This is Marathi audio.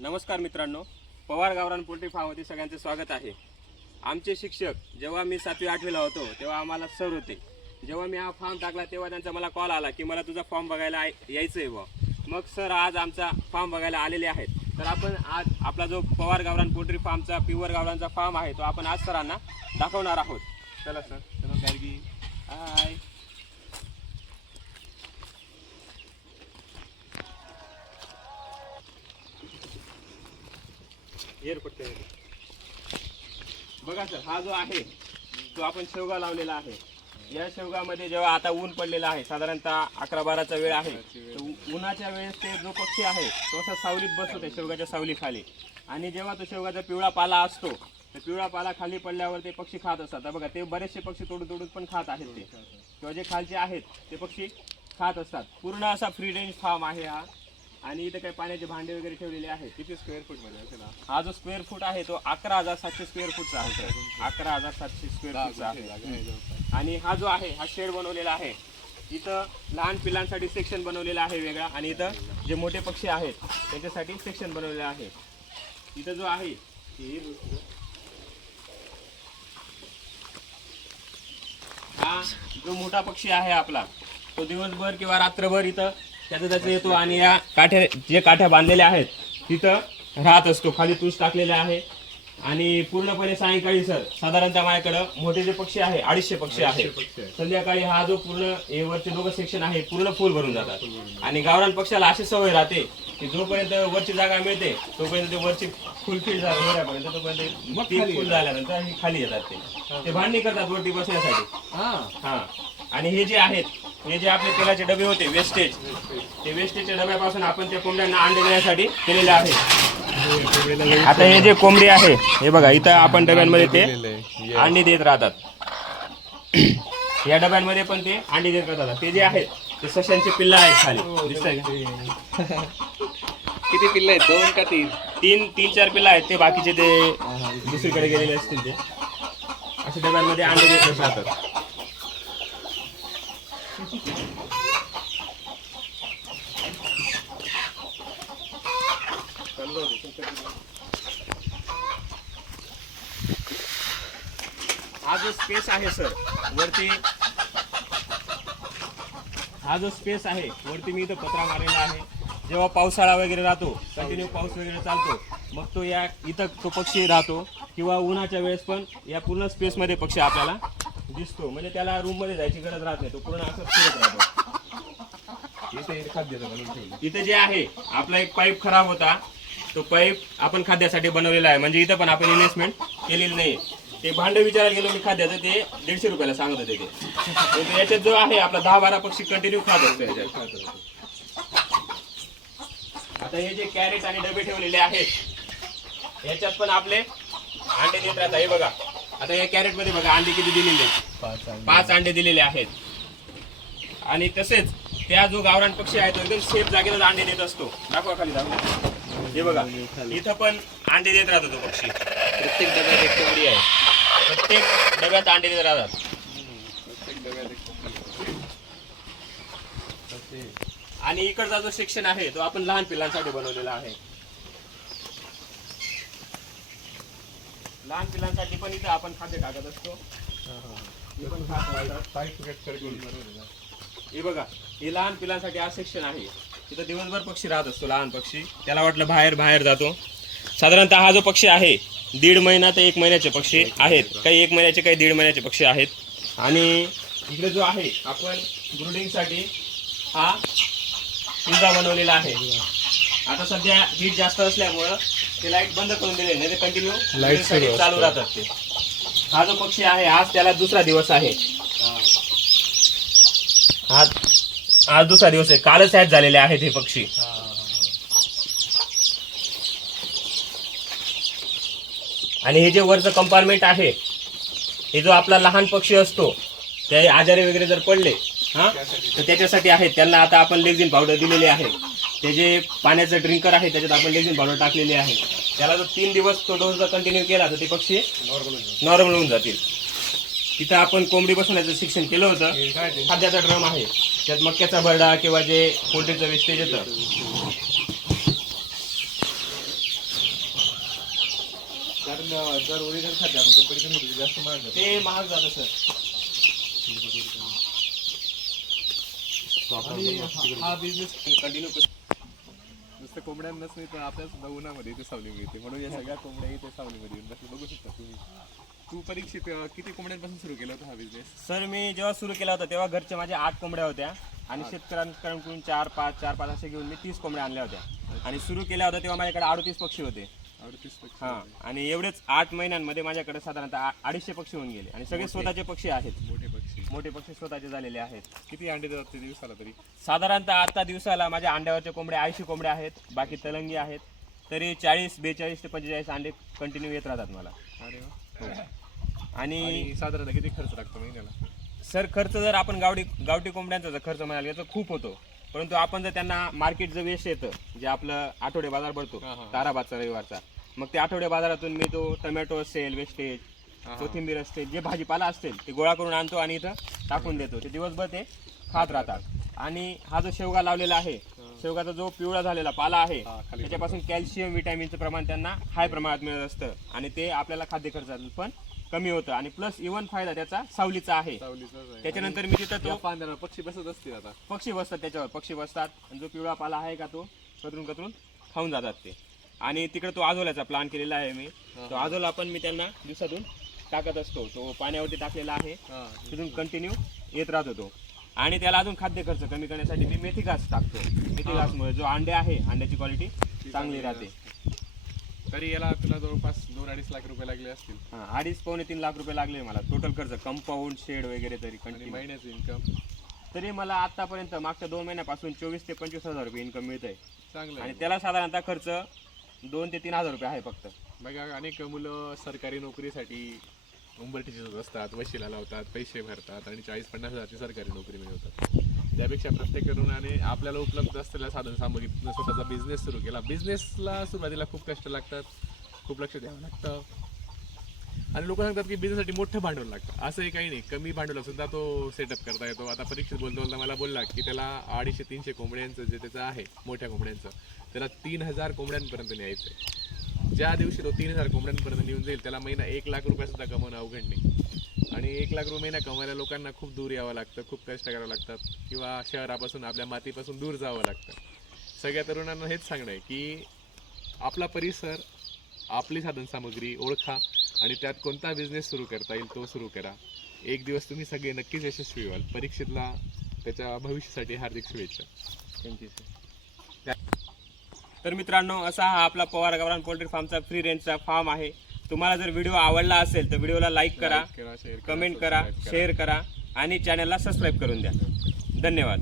नमस्कार मित्रांनो पवार गावरान पोल्ट्री फार्ममध्ये सगळ्यांचं स्वागत आहे. आमचे शिक्षक जेव्हा मी सातवी आठवीला होतो तेव्हा आम्हाला सर होते. जेव्हा मी हा फॉर्म टाकला तेव्हा त्यांचा मला कॉल आला की मला तुझा फॉर्म बघायला यायचं आहे बुवा. मग सर आज आमचा फॉर्म बघायला आलेले आहेत. तर आपण आज आपला जो पवार गावरान पोल्ट्री फार्मचा प्युअर गावरानचा फार्म आहे तो आपण आज सरांना दाखवणार आहोत. चला सर. चलो गार्गी हाय एअरपोर्ट बघा सर हा जो आहे तो आपण शेवगा लावलेला आहे या शेवगामध्ये जेव्हा आता ऊन पडलेला आहे साधारणतः अकरा बाराचा वेळ आहे तर उन्हाच्या वेळेस ते जो पक्षी आहे तो असा सावलीत बसतो त्या शेवगाच्या सावलीखाली. आणि जेव्हा तो शेवगाचा पिवळा पाला असतो तर पिवळा पाला खाली पडल्यावर ते पक्षी खात असतात. बघा ते बरेचसे पक्षी तोडून तोडून पण खात आहेत ते. किंवा जे खालचे आहेत ते पक्षी खात असतात. पूर्ण असा फ्री रेंज फार्म आहे हा. आणि इथे काही पाण्याचे भांडे वगैरे ठेवलेले आहेत. किती स्क्वेअर फूटमध्ये असेल हा? हा जो स्क्वेअर फूट आहे तो अकरा हजार सातशे स्क्वेअर फूटचा आहे सर अकरा हजार सातशे स्क्वेअर फूटचा आहे. आणि हा जो आहे हा शेड बनवलेला आहे. इथं लहान पिलांसाठी सेक्शन बनवलेला आहे वेगळा आणि इथं जे मोठे पक्षी आहेत त्यांच्यासाठी सेक्शन बनवलेलं आहे. इथं जो आहे हा जो मोठा पक्षी आहे आपला तो दिवसभर किंवा रात्रभर इथं त्याचं त्याचं येतो आणि या काठ्या जे काठ्या बांधलेल्या आहेत तिथं राहत असतो. खाली तूस टाकलेले आहे. आणि पूर्णपणे सायंकाळी सर साधारणतः माझ्याकडं मोठे जे पक्षी आहे अडीचशे पक्षी आहेत. संध्याकाळी हा जो पूर्ण हे वरचे दोघं सेक्शन आहे पूर्ण फुल भरून जातात. आणि गावरान पक्षाला अशी सवय राहते की जोपर्यंत वरची जागा मिळते तोपर्यंत ते वरची फुल फील होण्यापर्यंत तोपर्यंत ती फुल झाल्यानंतर खाली येतात ते. ते भांडणी करतात वरती बसण्यासाठी. हा. आणि हे जे आहेत हे जे आपले तेलाचे डबे होते वेस्टेज ते वेस्टेजच्या डब्यापासून आपण त्या कोंबड्यांना अंडे देण्यासाठी केलेले आहे. आता हे जे कोंबडी आहे हे बघा इथं आपण डब्यांमध्ये ते अंडी देत राहतात. या डब्यांमध्ये पण ते अंडी देत राहतात. ते जे आहेत ते सशांचे पिल्ला आहेत खाली. दिसतंय किती पिल्ल आहेत? दोन का तीन? तीन तीन चार पिल्ला आहेत. ते बाकीचे ते दुसरीकडे गेलेले असतील ते. अशा डब्यांमध्ये अंडे देत राहतात. हा जो स्पेस आहे सर वरती हा जो स्पेस आहे वरती मी इथं पत्रा मारलेला आहे. जेव्हा पावसाळा वगैरे राहतो कंटिन्यू पाऊस वगैरे चालतो मग तो या इथं तो पक्षी राहतो किंवा उन्हाच्या वेळेस पण या पूर्ण स्पेसमध्ये पक्षी आपल्याला दिसतो. म्हणजे त्याला रूममध्ये जायची गरज राहत नाही. तो पूर्ण असं फिरत राहतो. इथे ठेवलं जे आहे आपला एक पाईप खराब होता. तो पाईप आपण खाद्यासाठी बनवलेला आहे. म्हणजे इथं पण आपण इन्व्हेस्टमेंट केलेली नाही ते भांड विचारायला गेलो मी खाद्याचं ते दीडशे रुपयाला सांगत होते ते. पण याच्यात जो आहे आपला दहा बारा पक्षी कंटिन्यू खात असतो याच्यात आता हे जे कॅरेट आणि डबे ठेवलेले आहेत याच्यात पण आपले अंडे देत राहतात हे बघा. आता या कॅरेटमध्ये बघा अंडे किती दिलेले आहेत. पाच आणि पाच अंडे दिलेले आहेत. आणि तसेच त्या जो गावरान पक्षी आहे तो एकदम सेफ जागेला अंडे देत असतो. दाखवा खाली दाखवा. हे बघा इथं पण अंडे देत राहतो तो पक्षी. प्रत्येक डब्यात एक कोंबडी आहे. प्रत्येक डब्यात अंडे देत राहतात. आणि इकडचा जो सेक्शन आहे तो आपण लहान पिलांसाठी बनवलेला आहे. लहान पिलांसाठी पण इथं आपण खाद्य टाकत असतो. हे पण खात राहतात. हे बघा हे लहान पिलांसाठी हा सेक्शन आहे. तिथं दिवसभर पक्षी राहत असतो लहान पक्षी. त्याला वाटलं बाहेर बाहेर जातो. साधारणतः हा जो पक्षी आहे दीड महिना ते एक महिन्याचे पक्षी आहेत. काही एक महिन्याचे काही दीड महिन्याचे पक्षी आहेत. आणि इकडे जो आहे आपण ब्रुडिंगसाठी हा पिंजा बनवलेला आहे. आता सध्या हीट जास्त असल्यामुळं ते लाइट बंद करून दिले नाही कंटिन्यू Light सुरू चालू राहतात ते. हा जो पक्षी आहे आज त्याला दुसरा दिवस आहे. आज आज दुसरा दिवस आहे. कालच हॅच झालेले आहेत हे पक्षी. आणि हे जे वरचं कंपार्टमेंट आहे हे जो आपला लहान पक्षी असतो ते आजारी वगैरे जर पडले हा तर त्याच्यासाठी आहेत त्यांना आता आपण लेझिन पावडर दिलेली आहे. ते जे पाण्याचं ड्रिंकर आहे त्याच्यात आपण लेझिन पावडर टाकलेली आहे. त्याला जर तीन दिवस तो डोस जर कंटिन्यू केला तर ते पक्षी नॉर्मल होऊन जातील. तिथं आपण कोंबडी बसवण्याचं शिक्षण केलं होतं. खाद्याचा ड्रम आहे. त्यात मक्याचा बरडा किंवा जे पोल्ट्रीचं वेस्टेज येतं. ते जास्त महाग जातं. ते महाग जातं सर हा- हा बिझनेस कंटिन्यू नुसतं कोंबड्यांनाच नाही तर आपल्या सुद्धा उन्हामध्ये इथे सावली मिळते. म्हणून या सगळ्या कोंबड्या इथे सावलीमध्ये येऊन बसले. बघू शकता तुम्ही. तू परीक्षित अं, किती कोंबड्यांपासून सुरू केला होता हा बिझनेस सर मी जेव्हा सुरू केला होता तेव्हा घरचे माझे आठ कोंबड्या होत्या. आणि शेतकऱ्यांकडून चार पाच चार पाच असे घेऊन मी तीस कोंबड्या आणल्या होत्या. आणि सुरू केल्या होत्या तेव्हा माझ्याकडे अडतीस पक्षी होते. अडतीस हा. आणि एवढेच आठ महिन्यांमध्ये माझ्याकडे साधारणतः आ- अडीचशे पक्षी होऊन गेले. आणि सगळे स्वतःचे पक्षी आहेत. मोठे पक्षी. मोठे पक्षी स्वतःचे झालेले आहेत किती अंडे देतात ते दिवसाला तरी साधारणतः आता दिवसाला माझ्या अंड्यावरच्या कोंबड्या ऐंशी कोंबड्या आहेत बाकी तलंगी आहेत तरी चाळीस बेचाळीस ते पंचेचाळीस अंडे कंटिन्यू येत राहतात मला अरे वा. आणि आणि साधारण किती खर्च लागतो महिन्याला सर खर्च जर आपण गावठी गावठी कोंबड्यांचा जर खर्च म्हणाला तर खूप होतो परंतु आपण जर त्यांना मार्केट जर वेस्ट येतं जे आपलं आठवडे बाजार भरतो हा, हा. ताराबादचा रविवारचा मग त्या आठवडे बाजारातून मी तो टोमॅटो असेल वेस्टेज हा. कोथिंबीर असते जे भाजीपाला असतील ते गोळा करून आणतो आणि इथं टाकून देतो. ते दिवसभर ते खात राहतात. आणि हा जो शेवगा लावलेला आहे शेवगाचा जो पिवळा झालेला पाला आहे त्याच्यापासून कॅल्शियम विटॅमिनचं प्रमाण त्यांना हाय प्रमाणात मिळत असतं. आणि ते आपल्याला खाद्य खर्चात पण कमी होतं. आणि प्लस इव्हन फायदा त्याचा सावलीचा आहे. त्याच्यानंतर मी तिथं तो पांढऱ्या पक्षी बसत असतील आता. पक्षी बसतात त्याच्यावर. पक्षी बसतात आणि जो पिवळा पाला आहे का तो कतरून कतरून खाऊन जातात ते. आणि तिकडे तो आजोल्याचा प्लान केलेला आहे मी. तो आजोला पण मी त्यांना दिवसातून टाकत असतो. तो पाण्यावरती टाकलेला आहे. तिथून कंटिन्यू येत राहत होतो आणि त्याला अजून खाद्य खर्च कमी करण्यासाठी मी मेथी घास टाकतो. मेथी घासमुळे जो अंडे आहे अंड्याची क्वालिटी चांगली राहते. तरी याला तुला जवळपास दोन अडीच लाख रुपये लागले असतील. हा, अडीच पावणे तीन लाख रुपये लागले मला. टोटल खर्च कंपाऊंड शेड वगैरे तरी आणि कंटिन्यू महिन्याचं इन्कम तरी मला आतापर्यंत मागच्या दोन महिन्यापासून चोवीस ते पंचवीस हजार रुपये इन्कम मिळत आहे. चांगलं आणि आहे त्याला साधारणतः खर्च दोन ते तीन हजार रुपये आहे फक्त. बघा अनेक मुलं सरकारी नोकरीसाठी उंबरठीचे असतात वशिला लावतात पैसे भरतात आणि चाळीस पन्नास हजारची सरकारी नोकरी मिळवतात. त्यापेक्षा प्रत्येक तरुणाने आपल्याला उपलब्ध असलेल्या साधन सामग्रीतून स्वतःचा बिझनेस सुरू केला. बिझनेसला सुरुवातीला खूप कष्ट लागतात खूप लक्ष द्यावं लागतं. आणि लोक सांगतात की बिझनेससाठी मोठं भांडवल लागतं. असंही काही नाही. कमी भांडवल सुद्धा तो सेटअप करता येतो. आता परीक्षेत बोलता बोलता मला बोलला की त्याला अडीचशे तीनशे कोंबड्यांचं जे त्याचं आहे मोठ्या कोंबड्यांचं त्याला तीन हजार कोंबड्यांपर्यंत न्यायचं आहे ज्या दिवशी तो तीन हजार कोंबड्यांपर्यंत नेऊन जाईल त्याला महिना एक लाख रुपये सुद्धा कमवणं अवघड नाही. आणि एक लाख रुपये महिना कमवायला लोकांना खूप दूर यावं लागतं खूप कष्ट करावं लागतात किंवा शहरापासून आपल्या मातीपासून दूर जावं लागतं. सगळ्या तरुणांना हेच सांगणं आहे की आपला परिसर आपली साधनसामग्री ओळखा आणि त्यात कोणता बिझनेस सुरू करता येईल तो सुरू करा. एक दिवस तुम्ही सगळे नक्कीच यशस्वी व्हाल. परीक्षेतला त्याच्या भविष्यासाठी हार्दिक शुभेच्छा. थँक्यू सर तर मित्रांनो असा हा आपला पवार गावरान पोल्ट्री फार्मचा फ्री रेंजचा फार्म आहे. तुम्हाला जर व्हिडिओ आवडला असेल तर व्हिडिओला लाईक करा कमेंट करा शेअर करा आणि चॅनलला सबस्क्राईब करून द्या. धन्यवाद.